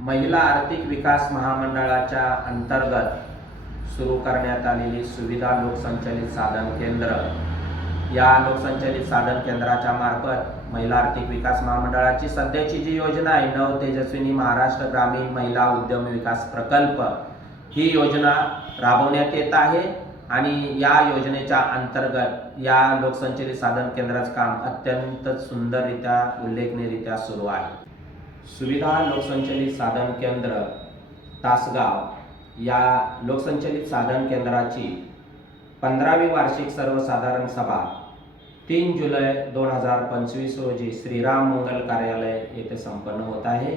महिला आर्थिक विकास महामंडळाच्या अंतर्गत सुरू करण्यात आलेली सुविधा लोकसंचालित साधन केंद्र, या लोकसंचालित साधन केंद्राच्या मार्फत महिला आर्थिक विकास महामंडळाची सध्याची जी योजना आहे, नव तेजस्विनी महाराष्ट्र ग्रामीण महिला उद्यम विकास प्रकल्प, ही योजना राबवण्यात येत आहे। आणि या योजनेच्या अंतर्गत या लोकसंचालित साधन केंद्राचं काम अत्यंत सुंदररित्या उल्लेखनीयरित्या सुरू आहे। सुविधा लोकसंचालित साधन केंद्र तासगाव या लोकसंचालित साधन केंद्राची 15वी वार्षिक सर्वसाधारण सभा 3 जुलै 2025 रोजी श्रीराम मंगल कार्यालय येथे संपन्न होत आहे।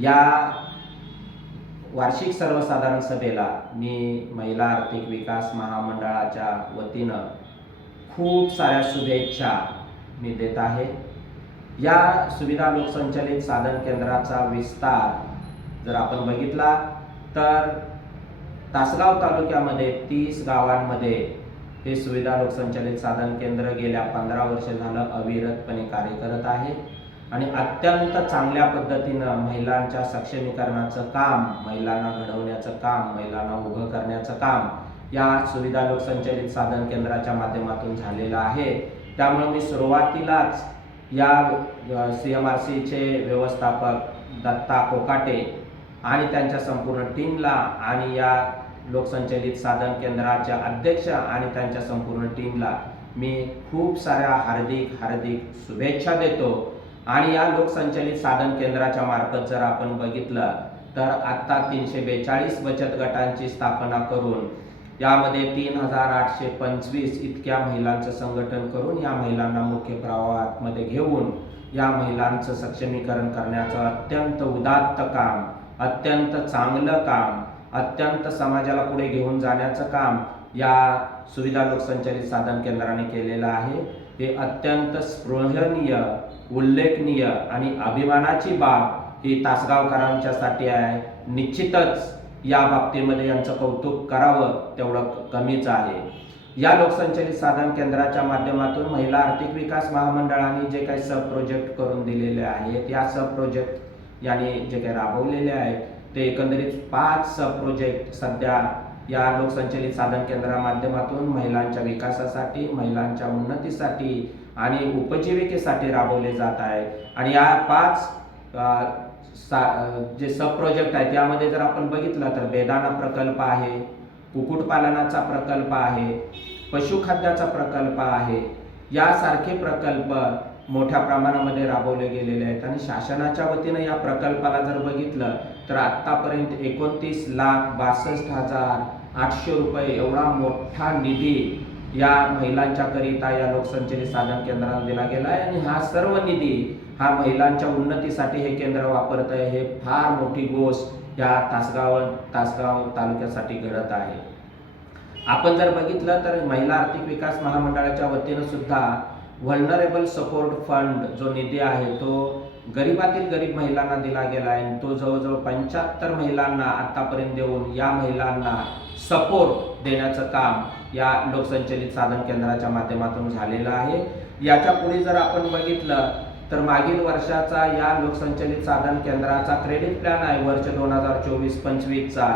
या वार्षिक सर्वसाधारण सभेला मी महिला आर्थिक विकास महामंडळाच्या वतीनं खूप साऱ्या शुभेच्छा मी देत आहे। या सुविधा लोकसंचालित साधन केंद्राचा विस्तार जर आपण बघितला तर तासगाव तालुक्यामध्ये 30 गावांमध्ये हे सुविधा लोकसंचालित साधन केंद्र गेल्या 15 वर्ष झालं अविरतपणे कार्य करत आहे आणि अत्यंत चांगल्या पद्धतीनं महिलांच्या सक्षमीकरणाचं काम, महिलांना घडवण्याचं काम, महिलांना उभं करण्याचं काम या सुविधा लोकसंचालित साधन केंद्राच्या माध्यमातून झालेलं आहे। त्यामुळे मी सुरुवातीलाच या CMRCचे व्यवस्थापक दत्ता कोकाटे आणि त्यांच्या संपूर्ण टीमला आणि या लोकसंचालित साधन केंद्राच्या अध्यक्ष आणि त्यांच्या संपूर्ण टीमला मी खूप साऱ्या हार्दिक शुभेच्छा देतो। आणि या लोकसंचालित साधन केंद्राच्या मार्फत जर आपण बघितलं तर आता 342 बचत गटांची स्थापना करून यामध्ये 3825 इतक्या महिलांचं संघटन करून या महिलांना मुख्य प्रवाहामध्ये घेऊन या महिलांचं सक्षमीकरण करण्याचं अत्यंत उदात्त काम, अत्यंत चांगलं काम, अत्यंत समाजाला पुढे घेऊन जाण्याचं काम या सुविधा लोकसंचालित साधन केंद्राने केलेलं आहे। हे अत्यंत स्पृहणीय, उल्लेखनीय आणि अभिमानाची बाब ही तासगावकरांच्यासाठी आहे। निश्चितच या बाबतीमध्ये यांचं कौतुक करावं तेवढं कमीच आहे। या लोकसंचालित साधन केंद्राच्या माध्यमातून महिला आर्थिक विकास महामंडळाने जे काही सब प्रोजेक्ट करून दिलेले आहेत, या सब प्रोजेक्ट यांनी जे काही राबवलेले आहेत ते एकंदरीत 5 सब प्रोजेक्ट सध्या या लोकसंचालित साधन केंद्रा माध्यमातून महिलांच्या विकासासाठी, महिलांच्या उन्नतीसाठी आणि उपजीविकेसाठी राबवले जात आहे। आणि या 5 जे सब प्रोजेक्ट आहेत त्यामध्ये जर आपण बघितलं तर बेदाणा प्रकल्प आहे, कुक्कुटपालनाचा प्रकल्प आहे, पशुखाद्याचा प्रकल्प आहे, यासारखे प्रकल्प मोठ्या प्रमाणामध्ये राबवले गेलेले आहेत। आणि शासनाच्या वतीने या प्रकल्पाला जर बघितलं तर आतापर्यंत 29,62,800 रुपये एवढा मोठा निधी या महिलांच्या करिता या लोकसंचालित साधन केंद्राला दिला गेला आहे। आणि हा सर्व निधी हा महिलांच्या उन्नतीसाठी हे केंद्र वापरत आहे। हे फार मोठी गोष्ट या तासगाव तालुक्यासाठी घडत आहे। आपण जर बघितलं तर महिला आर्थिक विकास महामंडळाच्या वतीनं सुद्धा व्हल्नरेबल सपोर्ट फंड जो निधी आहे तो गरीबातील गरीब महिलांना दिला गेला आहे। तो जवळजवळ 75 महिलांना आतापर्यंत देऊन या महिलांना सपोर्ट देण्याचं काम या लोकसंचालित साधन केंद्राच्या माध्यमातून झालेलं आहे। याच्या पुढे जर आपण बघितलं तर मागील वर्षाचा या लोकसंचालित साधन केंद्राचा क्रेडिट प्लॅन आहे वर्ष 2024-25 चा,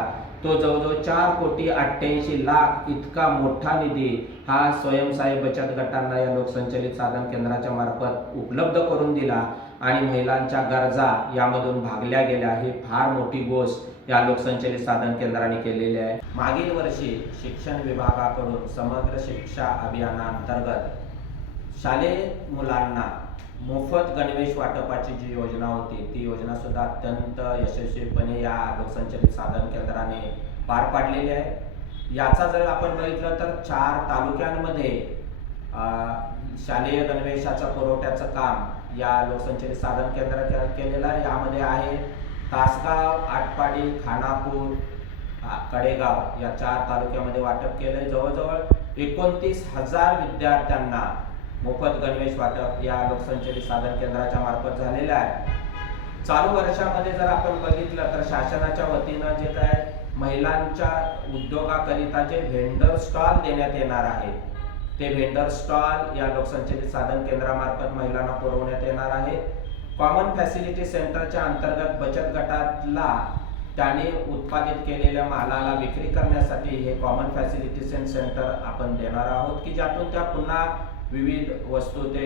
तो जवळजवळ 4,88,00,000 इतका मोठा निधी हा स्वयंसहाय्य बचत गटांना या लोकसंचालित साधन केंद्राच्या मार्फत उपलब्ध करून दिला आणि महिलांच्या गरजा यामधून भागल्या गेल्या। ही फार मोठी गोष्ट या लोकसंचालित साधन केंद्राने केलेली आहे। मागील वर्षी शिक्षण विभागाकडून समग्र शिक्षा अभियानाअंतर्गत शालेय मुलांना मोफत गणवेश वाटपाची जी योजना होती ती योजना सुद्धा अत्यंत यशस्वीपणे या लोकसंचालित साधन केंद्राने पार पाडलेली आहे। याचा जर आपण बघितलं तर 4 तालुक्यांमध्ये शालेय गणवेशाचं पुरवठ्याचं काम या लोकसंचालित साधन केंद्राने केलेलं आहे। यामध्ये आहे तासगाव, आटपाडी, खानापूर, कडेगाव या 4 तालुक्यामध्ये वाटप केले। जवळजवळ 29,000 विद्यार्थ्यांना मोफत गणवेश वाटप या लोकसंचालित साधन केंद्राच्या मार्फत झालेलं आहे। चालू वर्षामध्ये जर आपण बघितलं तर शासनाच्या वतीनं जे काय महिलांच्या उद्योगाकरिता जे व्हेंडर स्टॉल देण्यात येणार आहेत ते व्हेंडर स्टॉल या लोकसंचालित साधन केंद्रामार्फत महिलांना पुरवण्यात येणार आहे। कॉमन फॅसिलिटी सेंटरच्या अंतर्गत बचत गटाला त्याने उत्पादित केलेल्या मालाला विक्री करण्यासाठी हे कॉमन फॅसिलिटी सेंटर आपण देणार आहोत, की ज्यातून त्या पुन्हा विविध वस्तू ते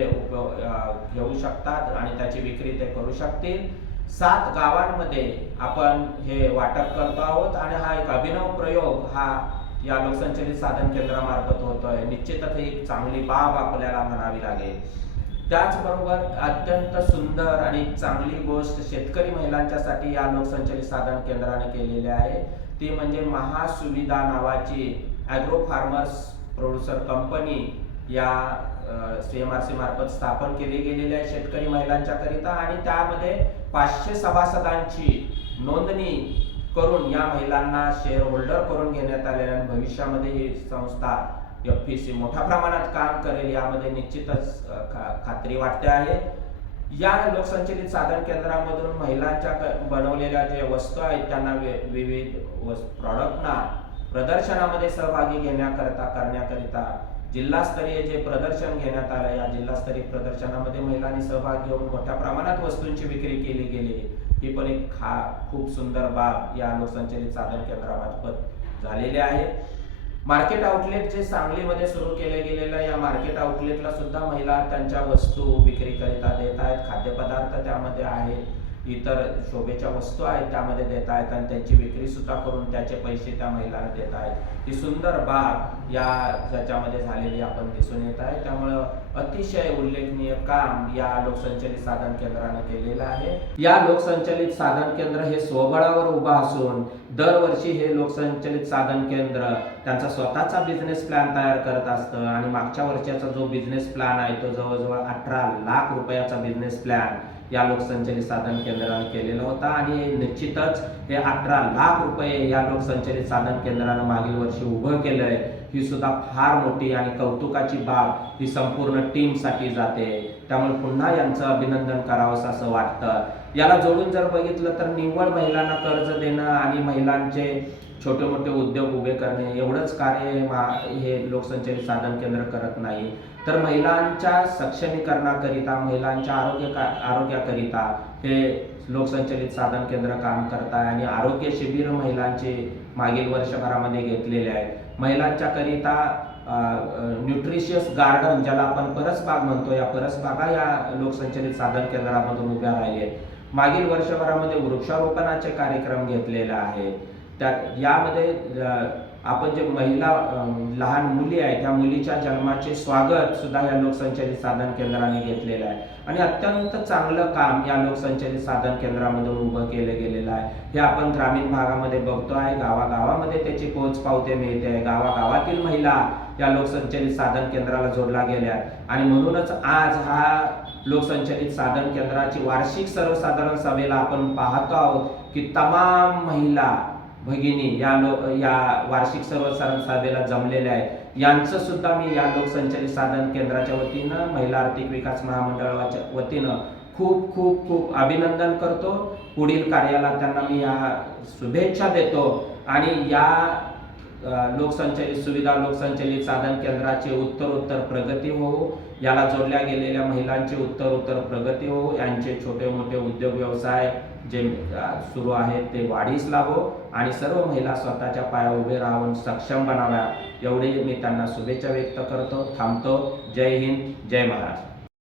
घेऊ शकतात आणि त्याची विक्री ते करू शकतील. 7 गावांमध्ये आपण हे वाटप करतो आहोत आणि हा एक अभिनव प्रयोग हा या लोकसंचलित साधन केंद्रामार्फत होतोय. निश्चितच ही चांगली बाब आपल्याला म्हणावी लागेल. त्याचबरोबर अत्यंत सुंदर आणि चांगली गोष्ट शेतकरी महिलांच्यासाठी या लोकसंचलित साधन केंद्राने केलेली आहे, ती म्हणजे महासुविधा नावाची ॲग्रो फार्मर्स प्रोड्युसर कंपनी या CMRC मार्फत स्थापन केली गेलेली आहे शेतकरी महिलांच्या करिता. आणि त्यामध्ये 500 सभासदांची नोंदणी करून या महिलांना शेअर होल्डर करून घेण्यात आलेल्या आणि भविष्यामध्ये ही संस्था FPC मोठ्या प्रमाणात काम करेल यामध्ये निश्चितच खात्री वाटते आहे. या लोकसंचलित साधन केंद्रामधून महिलांच्या बनवलेल्या जे वस्तू आहेत त्यांना विविध प्रॉडक्टना प्रदर्शनामध्ये सहभागी करण्याकरिता जिल्हास्तरीय जे प्रदर्शन घेण्यात आलं, या जिल्हास्तरीय प्रदर्शनामध्ये महिलांनी सहभाग घेऊन मोठ्या प्रमाणात वस्तूंची विक्री केली गेली. ही पण एक खूप सुंदर बाब या लोकसंचलित साधन केंद्रामार्फत झालेली आहे. मार्केट आउटलेट जे सांगलीमध्ये सुरू केले गेलेलं, या मार्केट आउटलेटला सुद्धा महिला त्यांच्या वस्तू विक्रीकरिता देत आहेत. खाद्यपदार्थ त्यामध्ये आहे, इतर शोभेच्या वस्तू आहेत त्यामध्ये देत आहेत आणि त्यांची विक्री सुद्धा करून त्याचे पैसे त्या महिलांना देत आहेत. ही सुंदर बाब या ज्याच्यामध्ये झालेली आपण दिसून येत आहे. त्यामुळं अतिशय उल्लेखनीय काम या लोकसंचलित साधन केंद्राने केलेलं आहे. या लोकसंचलित साधन केंद्र हे स्वबळावर उभा असून दरवर्षी हे लोकसंचलित साधन केंद्र त्यांचा स्वतःचा बिझनेस प्लॅन तयार करत असतं आणि मागच्या वर्षाचा जो बिझनेस प्लॅन आहे तो जवळजवळ 18 लाख रुपयाचा बिझनेस प्लॅन या लोकसंचलित साधन केंद्राने केलेला होता. आणि निश्चितच हे 18 लाख रुपये या लोकसंचलित साधन केंद्राने मागील वर्षी उभं केलंय. ही सुद्धा फार मोठी आणि कौतुकाची बाब ही संपूर्ण टीमसाठी जाते. त्यामुळे पुन्हा यांचं अभिनंदन करावंसं असं वाटतं. याला जोडून जर बघितलं तर निव्वळ महिलांना कर्ज देणं आणि महिलांचे छोटे मोठे उद्योग उभे करणे एवढंच कार्य हे लोकसंचलित साधन केंद्र करत नाही, तर महिलांच्या सक्षमीकरणाकरिता, महिलांच्या आरोग्याकरिता हे लोकसंचलित साधन केंद्र काम करत आहे. आणि आरोग्य शिबिर महिलांचे मागील वर्षभरामध्ये घेतलेले आहेत. महिलांच्या करिता न्यूट्रिशियस गार्डन ज्याला आपण परसबाग म्हणतो, या परसबागा या लोकसंचलित साधन केंद्रामधून उभ्या राहिले. मागील वर्षभरामध्ये वृक्षारोपणाचे कार्यक्रम घेतलेले आहेत. यामध्ये आपण जे महिला लहान मुली आहेत त्या मुलीच्या जन्माचे स्वागत सुद्धा या लोकसंचलित साधन केंद्राने घेतलेलं आहे. आणि अत्यंत चांगलं काम या लोकसंचलित साधन केंद्रामधून उभं केलं गेलेलं आहे. हे आपण ग्रामीण भागामध्ये बघतो आहे, गावागावामध्ये त्याची पोच पावते मिळते आहे. गावागावातील महिला या लोकसंचलित साधन केंद्राला जोडला गेल्या आणि म्हणूनच आज हा लोकसंचलित साधन केंद्राची वार्षिक सर्वसाधारण सभेला आपण पाहतो आहोत की तमाम महिला भगिनी या वार्षिक सर्वसाधारण सभेला जमलेल्या आहेत. यांचं सुद्धा मी या लोकसंचलित साधन केंद्राच्या वतीनं, महिला आर्थिक विकास महामंडळाच्या वतीनं खूप खूप खूप अभिनंदन करतो. पुढील कार्याला त्यांना मी या शुभेच्छा देतो आणि या लोकसंचलित साधन केंद्राची उत्तरोत्तर प्रगती हो, याला जोडल्या गेलेल्या महिलांची उत्तरोत्तर प्रगती हो, यांचे छोटे मोठे उद्योग व्यवसाय जे सुरू आहेत ते वाढीस लावो आणि सर्व महिला स्वतःच्या पायावर उभे राहून सक्षम बनाव्या, एवढे मी त्यांना शुभेच्छा व्यक्त करतो. थांबतो. जय हिंद, जय महाराष्ट्र.